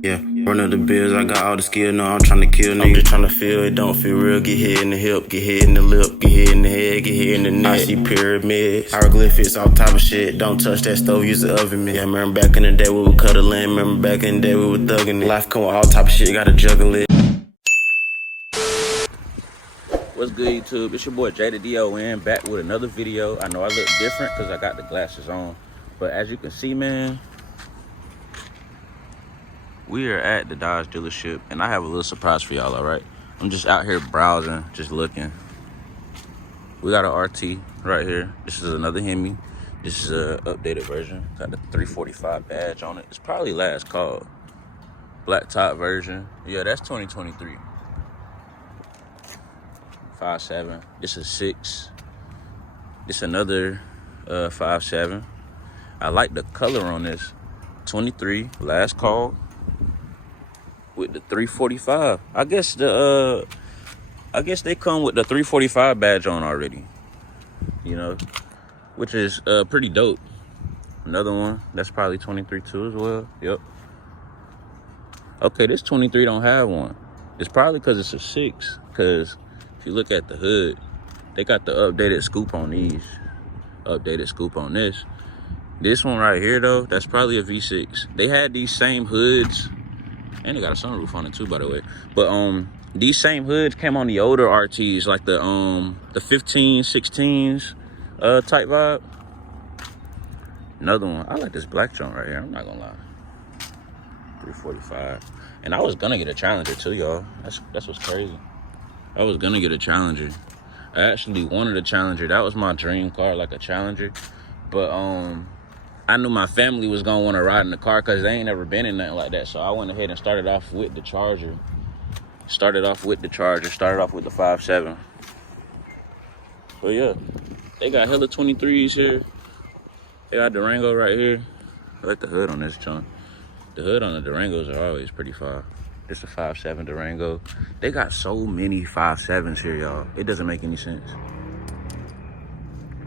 Yeah, run up the bills, I got all the skill, no, I'm tryna kill niggas. I'm just tryna feel it, don't feel real. Get hit in the hip, get hit in the lip, get hit in the head, get hit in the neck. I see pyramids, hieroglyphics, all type of shit. Don't touch that stove, use the oven mitt. Yeah, remember back in the day we were cuddling, remember back in the day we were thugging it. Life come with all type of shit, gotta juggle it. What's good, YouTube? It's your boy JayDaDon back with another video. I know I look different because I got the glasses on, but as you can see, man, we are at the Dodge dealership, and I have a little surprise for y'all. All right, I'm just out here browsing, just looking. We got an RT right here. This is another Hemi. This is a updated version. Got the 345 badge on it. It's probably last call. Black top version. Yeah, that's 2023. 5.7. This is 6. This another 5.7. I like the color on this. 23, last call with the 345. I guess they come with the 345 badge on already. You know, which is pretty dope. Another one that's probably 23 too as well. Yep. Okay, this 23 don't have one. It's probably because it's a 6. Because if you look at the hood, they got the updated scoop on these. Updated scoop on this. This one right here though, that's probably a V6. They had these same hoods, and they got a sunroof on it too, by the way. But these same hoods came on the older RTs, like the 15, 16s type vibe. Another one. I like this black joint right here. I'm not gonna lie. 345. And I was gonna get a Challenger too, y'all. That's what's crazy. I was gonna get a Challenger. I actually wanted a Challenger. That was my dream car, like a Challenger. But I knew my family was gonna want to ride in the car because they ain't never been in nothing like that. So I went ahead and started off with the Charger. Started off with the 5.7. But yeah, they got hella 23s here. They got Durango right here. I like the hood on this joint. The hood on the Durangos are always pretty fire. It's a 5.7 Durango. They got so many 5.7s here, y'all. It doesn't make any sense.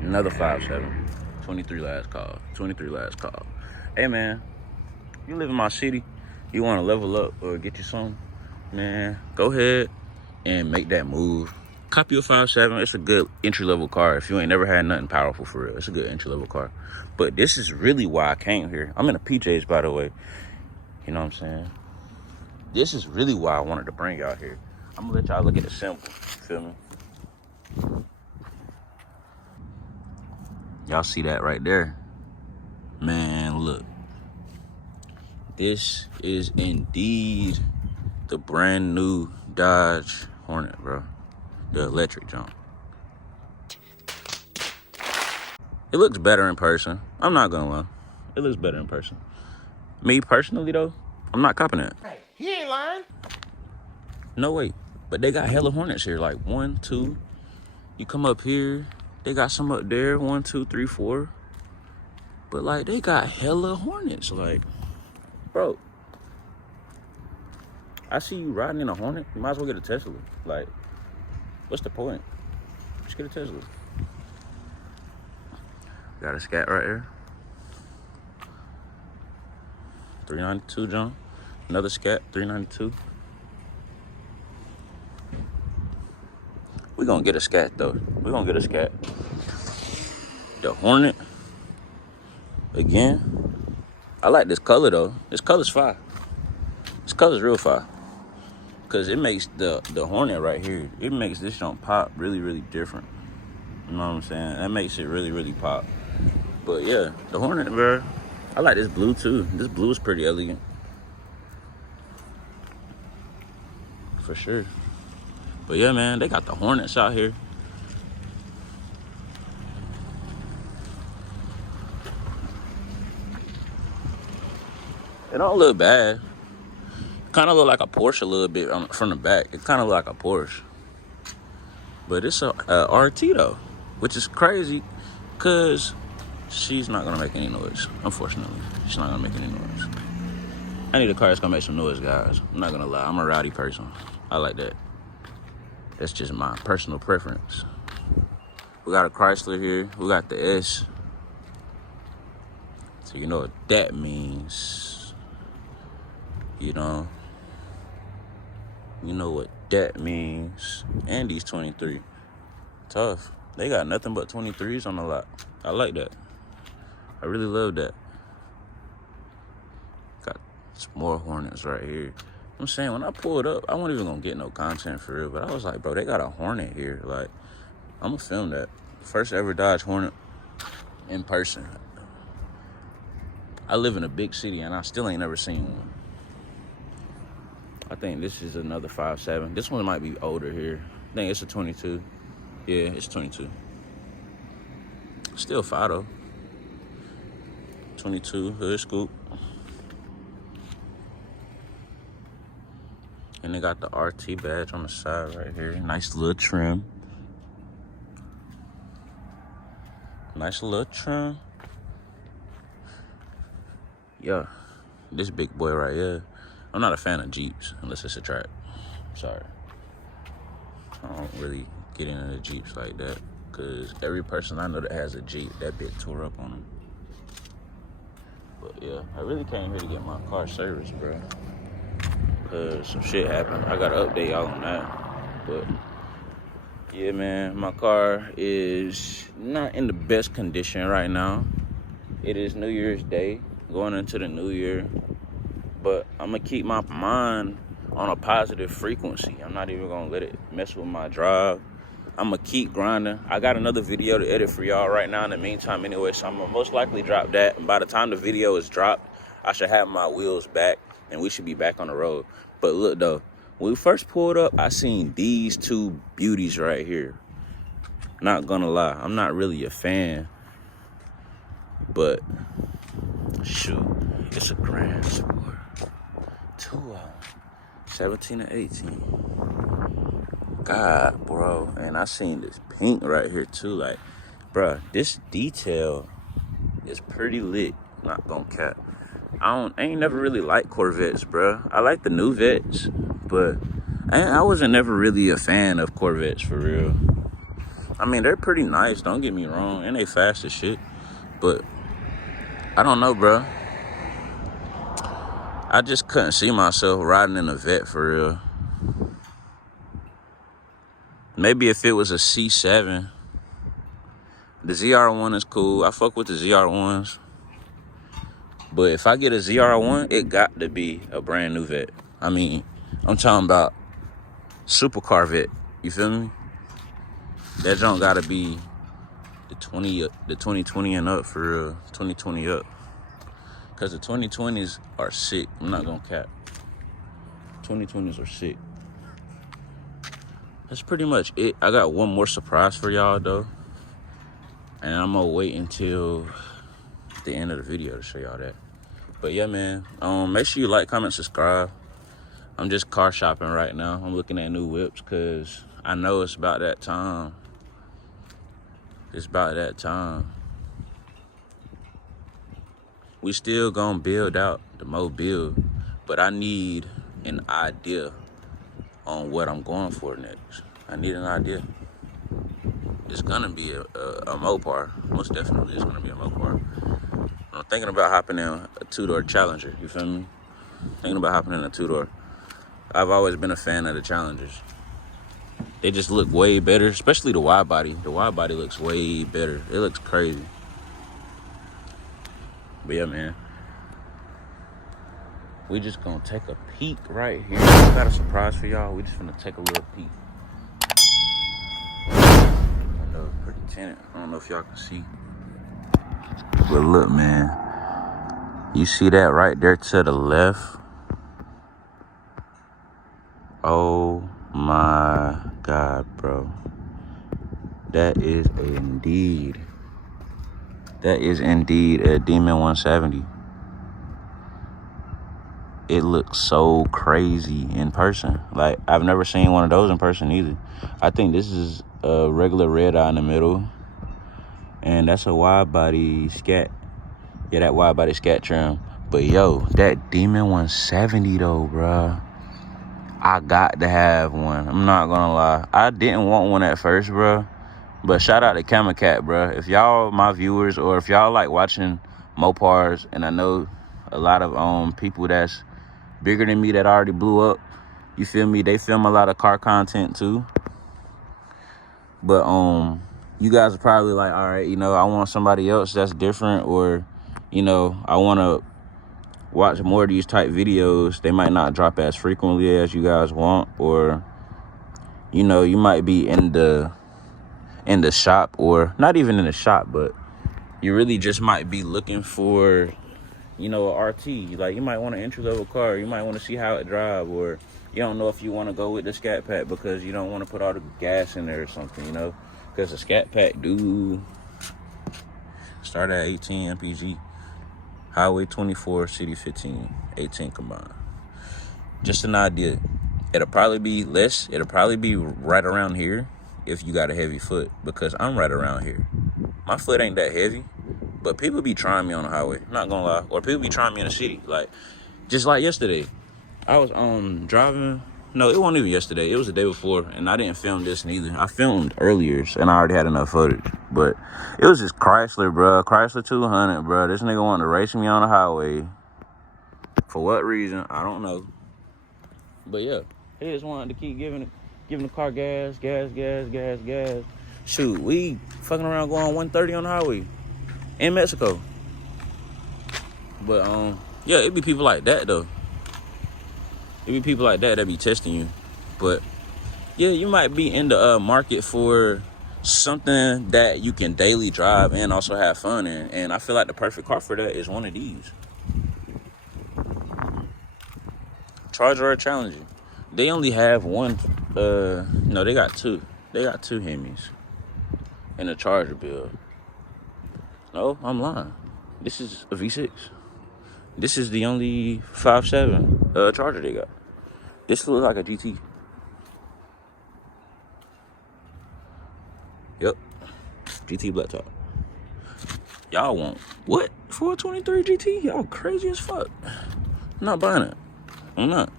Another 5.7. 23 last call. 23 last call. Hey, man, you live in my city, you want to level up or get you something, man, go ahead and make that move. Copy a 5.7. It's a good entry-level car. If you ain't never had nothing powerful for real, it's a good entry-level car. But this is really why I came here. I'm in a PJs, by the way. You know what I'm saying? This is really why I wanted to bring y'all here. I'm gonna let y'all look at the symbol. Feel me? Y'all see that right there? Man, look. This is indeed the brand new Dodge Hornet, bro. The electric jump. It looks better in person. I'm not gonna lie. It looks better in person. Me personally though, I'm not copping that. Hey, he ain't lying. No way. But they got hella Hornets here. Like 1, 2. You come up here, they got some up there. 1, 2, 3, 4. But like they got hella Hornets. Like, bro, I see you riding in a Hornet. You might as well get a Tesla. Like, what's the point? Just get a Tesla. Got a Scat right here. 392, John. Another Scat, 392. We're gonna get a Scat though. We're gonna get a Scat. The Hornet. Again. I like this color though. This color's fire. This color's real fire. Cause it makes the Hornet right here, it makes this jump pop really, really different. You know what I'm saying? That makes it really, really pop. But yeah, the Hornet, bro. I like this blue too. This blue is pretty elegant. For sure. But yeah, man, they got the Hornets out here. It don't look bad. Kind of look like a Porsche a little bit from the back. It kind of look like a Porsche. But it's a RT though, which is crazy because she's not gonna make any noise. Unfortunately, she's not gonna make any noise. I need a car that's gonna make some noise, guys. I'm not gonna lie. I'm a rowdy person. I like that. That's just my personal preference. We got a Chrysler here. We got the S. So you know what that means. You know what that means. And these 23. Tough. They got nothing but 23s on the lot. I like that. I really love that. Got some more Hornets right here. I'm saying, when I pulled up, I wasn't even gonna get no content for real, but I was like, bro, they got a Hornet here. Like, I'm gonna film that. First ever Dodge Hornet in person. I live in a big city and I still ain't never seen one. I think this is another 5.7. This one might be older here. I think it's a 22. Yeah, it's 22. Still fire though. 22 hood scoop. And they got the RT badge on the side right here. Nice little trim. Nice little trim. Yeah, this big boy right here. I'm not a fan of Jeeps unless it's a track. Sorry. I don't really get into the Jeeps like that because every person I know that has a Jeep, that bit tore up on them. But yeah, I really came here to get my car serviced, bro. Because some shit happened. I got to update y'all on that. But yeah, man, my car is not in the best condition right now. It is New Year's Day, going into the new year. But I'm going to keep my mind on a positive frequency. I'm not even going to let it mess with my drive. I'm going to keep grinding. I got another video to edit for y'all right now in the meantime anyway, so I'm going to most likely drop that. And by the time the video is dropped, I should have my wheels back, and we should be back on the road. But look, though, when we first pulled up, I seen these two beauties right here. Not going to lie, I'm not really a fan. But, shoot, it's a Grand Sport. 2 of them, 17 and 18. God, bro. And I seen this pink right here, too. Like, bro, this detail is pretty lit. Not gonna cap. I ain't never really liked Corvettes, bro. I like the new Vets, but I wasn't never really a fan of Corvettes, for real. I mean, they're pretty nice, don't get me wrong, and they fast as shit. But, I don't know, bro. I just couldn't see myself riding in a Vet for real. Maybe if it was a C7. The ZR1 is cool. I fuck with the ZR1s. But if I get a ZR1, it got to be a brand new Vet. I mean, I'm talking about supercar Vet. You feel me? That junk got to be the 2020 and up for real. 2020 up. Because the 2020s are sick. I'm not going to cap. 2020s are sick. That's pretty much it. I got one more surprise for y'all, though. And I'm going to wait until the end of the video to show y'all that. But yeah, man. Make sure you like, comment, subscribe. I'm just car shopping right now. I'm looking at new whips because I know it's about that time. It's about that time. We still gonna build out the Mobile, but I need an idea on what I'm going for next. I need an idea. It's gonna be a Mopar. Most definitely it's gonna be a Mopar. I'm thinking about hopping in a 2-door Challenger, you feel me? Thinking about hopping in a 2-door. I've always been a fan of the Challengers. They just look way better, especially the wide body. The wide body looks way better. It looks crazy. But yeah, man. We just gonna take a peek right here. I got a surprise for y'all. We just gonna take a little peek. Window pretty tinted. I don't know if y'all can see. But look, man. You see that right there to the left? Oh my God, bro. That is indeed a Demon 170. It looks so crazy in person. Like, I've never seen one of those in person either. I think this is a regular red eye in the middle. And that's a wide body scat. Yeah, that wide body scat trim. But yo, that Demon 170 though, bruh. I got to have one. I'm not gonna lie. I didn't want one at first, bruh. But shout out to Camacat, bruh. If y'all my viewers, or if y'all like watching Mopars, and I know a lot of people that's bigger than me that already blew up. You feel me? They film a lot of car content too. But you guys are probably like, all right, you know, I want somebody else that's different, or, you know, I want to watch more of these type videos. They might not drop as frequently as you guys want, or, you know, you might be in the shop, or not even in the shop, but you really just might be looking for, you know, a RT. Like, you might want an entry-level car. You might want to see how it drives, or you don't know if you want to go with the Scat Pack because you don't want to put all the gas in there or something, you know, because the Scat Pack do start at 18 MPG, highway 24, city 15, 18 combined. Just an idea. It'll probably be less. It'll probably be right around here if you got a heavy foot, because I'm right around here. My foot ain't that heavy, but people be trying me on the highway, not gonna lie, or people be trying me in the city. Like, just like yesterday, I was driving. No, it wasn't even yesterday. It was the day before, and I didn't film this neither. I filmed earlier, and I already had enough footage. But it was just Chrysler, bro. Chrysler 200, bro. This nigga wanted to race me on the highway. For what reason? I don't know. But yeah, he just wanted to keep giving the car gas. Shoot, we fucking around going 130 on the highway in Mexico. But yeah, it be people like that though. It be people like that be testing you. But yeah, you might be in the market for something that you can daily drive and also have fun in. And I feel like the perfect car for that is one of these. Charger or Challenger. They only have one. No, they got two. They got two Hemis in a Charger build. No, I'm lying. This is a V6. This is the only 5.7 Charger they got. This looks like a GT. Yep. GT black top. Y'all want what? 423 GT? Y'all crazy as fuck. I'm not buying it. I'm not.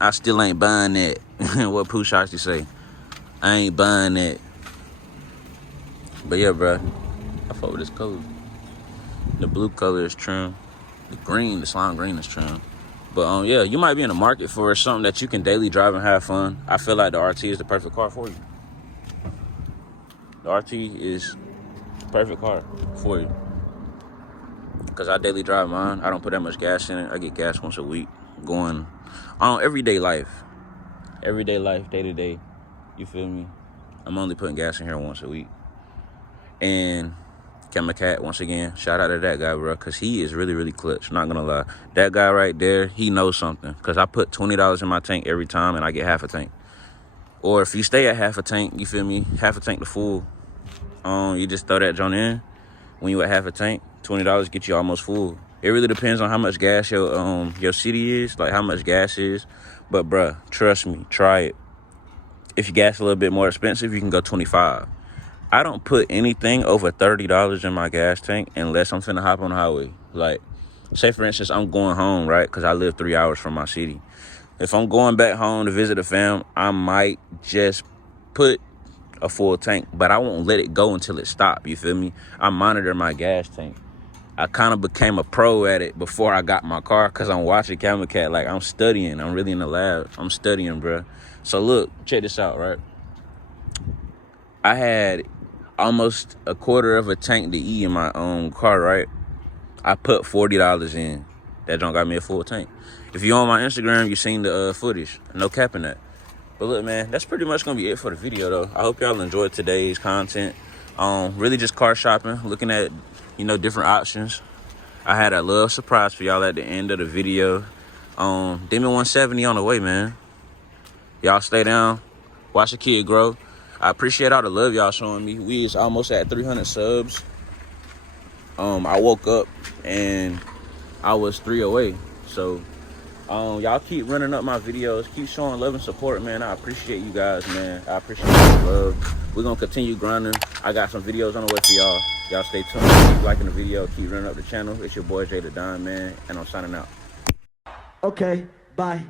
I still ain't buying that. What Pooh Shiesty say? I ain't buying that. But yeah, bro. I fuck with this color. The blue color is trim. The green, the slime green is trim. But yeah, you might be in the market for something that you can daily drive and have fun. I feel like the RT is the perfect car for you. The RT is the perfect car for you. Because I daily drive mine. I don't put that much gas in it. I get gas once a week. Going on everyday life. Everyday life, day to day. You feel me? I'm only putting gas in here once a week. And Chemicat, once again, shout out to that guy, bro, because he is really, really clutch. Not gonna lie. That guy right there, he knows something. Because I put $20 in my tank every time and I get half a tank. Or if you stay at half a tank, you feel me? Half a tank to full. You just throw that joint in. When you at half a tank, $20 get you almost full. It really depends on how much gas your city is, like how much gas is. But bruh, trust me, try it. If your gas a little bit more expensive, you can go 25. I don't put anything over $30 in my gas tank unless I'm finna hop on the highway. Like, say for instance, I'm going home, right? Because I live 3 hours from my city. If I'm going back home to visit a fam, I might just put a full tank, but I won't let it go until it stops, you feel me? I monitor my gas tank. I kind of became a pro at it before I got my car because I'm watching Chemicat. Like, I'm studying. I'm really in the lab. I'm studying, bro. So look, check this out, right? I had almost a quarter of a tank to E in my own car, right? I put $40 in. That junk got me a full tank. If you're on my Instagram, you seen the footage. No capping that. But look, man, that's pretty much gonna be it for the video, though. I hope y'all enjoyed today's content. Really just car shopping, looking at, different options. I had a little surprise for y'all at the end of the video. Demon 170 on the way, man. Y'all stay down, watch the kid grow. I appreciate all the love y'all showing me. We is almost at 300 subs. I woke up and I was 3 away. So y'all keep running up my videos, keep showing love and support, man. I appreciate you guys, man. I appreciate the love. We're gonna continue grinding. I got some videos on the way for y'all. Y'all stay tuned, keep liking the video, keep running up the channel. It's your boy Jay the Don, man, and I'm signing out. Okay, bye.